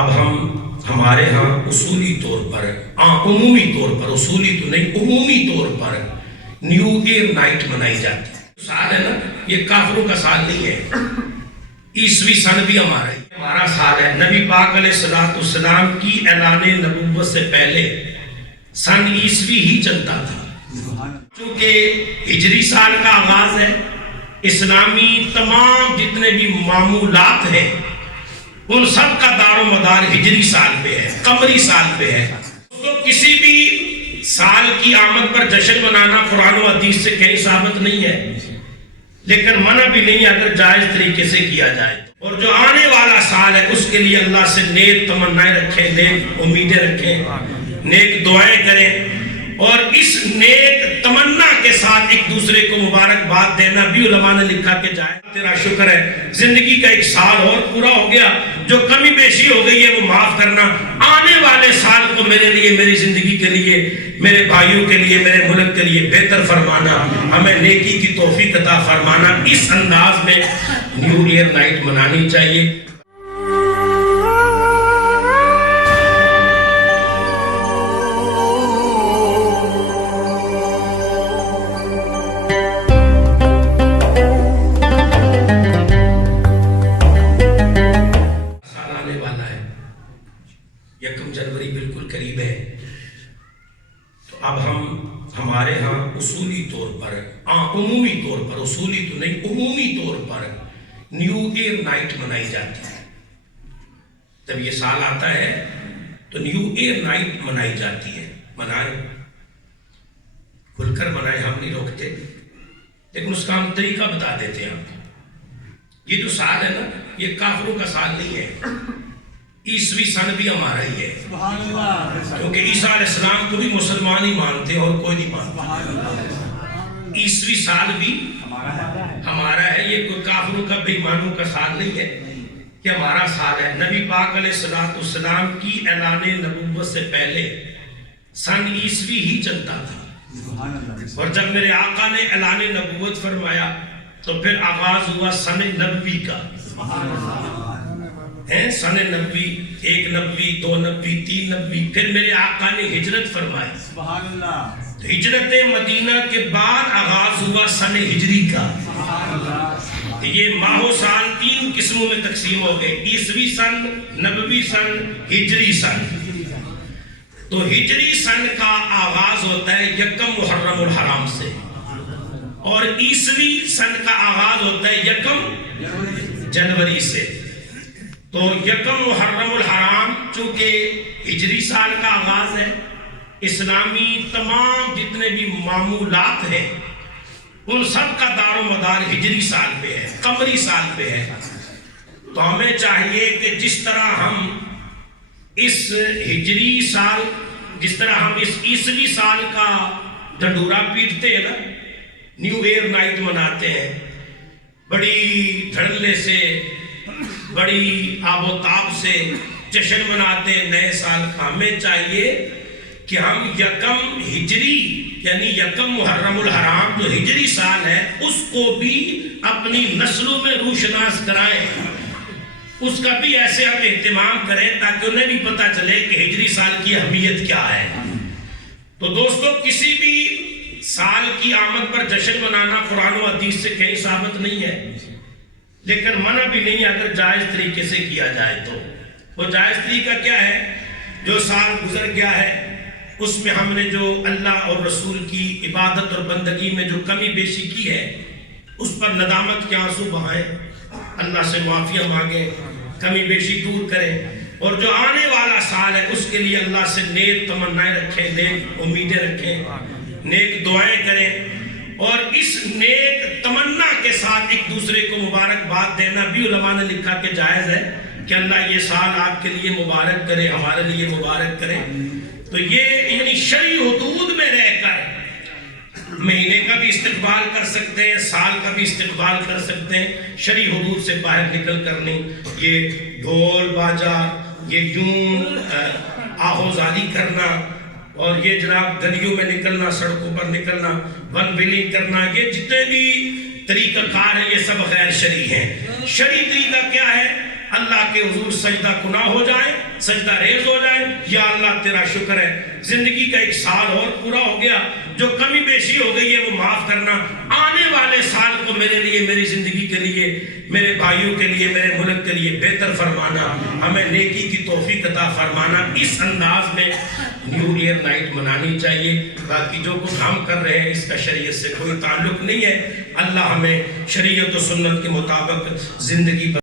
اب ہمارے ہاں اصولی طور پر عمومی طور پر، اصولی تو نہیں عمومی طور پر نیو ایئر نائٹ منائی جاتی ہے۔ سال ہے نا، یہ کافروں کا سال نہیں ہے، عیسوی سن بھی ہمارا ہی ہمارا سال ہے۔ نبی پاک علیہ السلام کی اعلان نبوت سے پہلے سن عیسوی ہی چلتا تھا، چونکہ ہجری سال کا آغاز ہے۔ اسلامی تمام جتنے بھی معمولات ہیں ان سب کا دار و مدار ہجری سال پہ ہے، قمری سال پہ ہے۔ تو کسی بھی سال کی آمد پر جشن منانا قرآن و حدیث سے کہیں ثابت نہیں ہے، لیکن منع بھی نہیں اگر جائز طریقے سے کیا جائے۔ اور جو آنے والا سال ہے اس کے لیے اللہ سے نیک تمنائیں رکھیں، نیک امیدیں رکھیں، نیک دعائیں کریں، اور اس نیک تمنا کے ساتھ ایک دوسرے کو مبارکباد دینا بھی علماء نے لکھا کہ جائے۔ تیرا شکر ہے زندگی کا ایک سال اور پورا ہو گیا، جو کمی بیشی ہو گئی ہے وہ معاف کرنا، آنے والے سال کو میرے لیے، میری زندگی کے لیے، میرے بھائیوں کے لیے، میرے ملک کے لیے بہتر فرمانا، ہمیں نیکی کی توفیق عطا فرمانا۔ اس انداز میں نیو ایئر نائٹ منانی چاہیے۔ یکم جنوری بالکل قریب ہے، تو اب ہمارے ہاں اصولی طور پر عمومی طور پر، اصولی تو نہیں عمومی طور پر نیو ایئر نائٹ منائی جاتی ہے۔ جب یہ سال آتا ہے تو نیو ایئر نائٹ منائی جاتی ہے۔ منائیں، کھل کر منائیں، ہم نہیں روکتے، لیکن اس کا ہم طریقہ بتا دیتے ہیں آپ۔ یہ جو سال ہے نا، یہ کافروں کا سال نہیں ہے، عیسوی سن بھی ہمارا ہی ہے، کیونکہ عیسیٰ علیہ السلام کو بھی مسلمان ہی مانتے اور کوئی نہیں مانتا۔ عیسوی سال بھی ہمارا ہے، یہ کوئی کافروں کا بے ایمانوں کا سال نہیں ہے، کہ ہمارا سال ہے۔ نبی پاک علیہ السلام کی اعلان نبوت سے پہلے سن عیسوی ہی چلتا تھا، اور جب میرے آقا نے اعلان نبوت فرمایا تو پھر آغاز ہوا سن نبوی کا۔ سن نبوی، 1 نبوی، 2 نبوی، 3 نبوی، پھر میرے آقا نے ہجرت فرمائی۔ ہجرت مدینہ کے بعد آغاز ہوا سن ہجری کا۔ یہ ماہ و سال 3 قسموں میں تقسیم ہو گئے، عیسوی سن، نبوی سن، ہجری سن۔ تو ہجری سن کا آغاز ہوتا ہے یکم محرم الحرام سے، اور عیسوی سن کا آغاز ہوتا ہے یکم جنوری سے۔ تو یکم محرم الحرام چونکہ ہجری سال کا آغاز ہے، اسلامی تمام جتنے بھی معمولات ہیں ان سب کا دار و مدار ہجری سال پہ ہے، قمری سال پہ ہے۔ تو ہمیں چاہیے کہ جس طرح ہم اس ہجری سال، جس طرح ہم اس عیسوی سال کا ڈنڈورا پیٹتے ہیں نا، نیو ایئر نائٹ مناتے ہیں، بڑی دھڑلے سے، بڑی آب و تاب سے جشن مناتے ہیں نئے سال کا، ہمیں چاہیے کہ ہم یکم ہجری یعنی یکم محرم الحرام جو ہجری سال ہے اس کو بھی اپنی نسلوں میں روشناس کرائیں، اس کا بھی ایسے ہم اہتمام کریں تاکہ انہیں بھی پتہ چلے کہ ہجری سال کی اہمیت کیا ہے۔ تو دوستو، کسی بھی سال کی آمد پر جشن منانا قرآن و حدیث سے کہیں ثابت نہیں ہے، لیکن منع بھی نہیں اگر جائز طریقے سے کیا جائے تو۔ وہ جائز طریقہ کیا ہے؟ جو سال گزر گیا ہے اس میں ہم نے جو اللہ اور رسول کی عبادت اور بندگی میں جو کمی بیشی کی ہے اس پر ندامت کے آنسو بہائیں، اللہ سے معافیاں مانگیں، کمی بیشی دور کریں، اور جو آنے والا سال ہے اس کے لیے اللہ سے نیک تمنائیں رکھیں، نیک امیدیں رکھیں، نیک دعائیں کریں، اور اس نیک تمنا کے ساتھ ایک دوسرے کو مبارکباد دینا بھی علماء نے لکھا کہ جائز ہے، کہ اللہ یہ سال آپ کے لیے مبارک کرے، ہمارے لیے مبارک کرے۔ تو یہ یعنی شرعی حدود میں رہ کر مہینے کا بھی استقبال کر سکتے ہیں، سال کا بھی استقبال کر سکتے ہیں، شرعی حدود سے باہر نکل کر نہیں۔ یہ ڈھول باجا، یہ یوں آہوزاری کرنا، اور یہ جناب گلیوں میں نکلنا، سڑکوں پر نکلنا، ون ویلنگ کرنا، یہ جتنے بھی طریقہ کار ہیں یہ سب غیر شرعی ہیں۔ شرعی طریقہ کیا ہے؟ اللہ کے حضور سجدہ کناہ ہو جائیں سجدہ ریز ہو جائیں، یا اللہ تیرا شکر ہے زندگی کا ایک سال اور پورا ہو گیا، جو کمی بیشی ہو گئی ہے وہ معاف کرنا، آنے والے سال کو میرے لیے، میری زندگی کے لیے، میرے بھائیوں کے لیے، میرے ملک کے لیے بہتر فرمانا، ہمیں نیکی کی توفیق عطا فرمانا۔ اس انداز میں نیو ایئر نائٹ منانی چاہیے۔ باقی جو کچھ ہم کر رہے ہیں اس کا شریعت سے کوئی تعلق نہیں ہے۔ اللہ ہمیں شریعت و سنت کے مطابق زندگی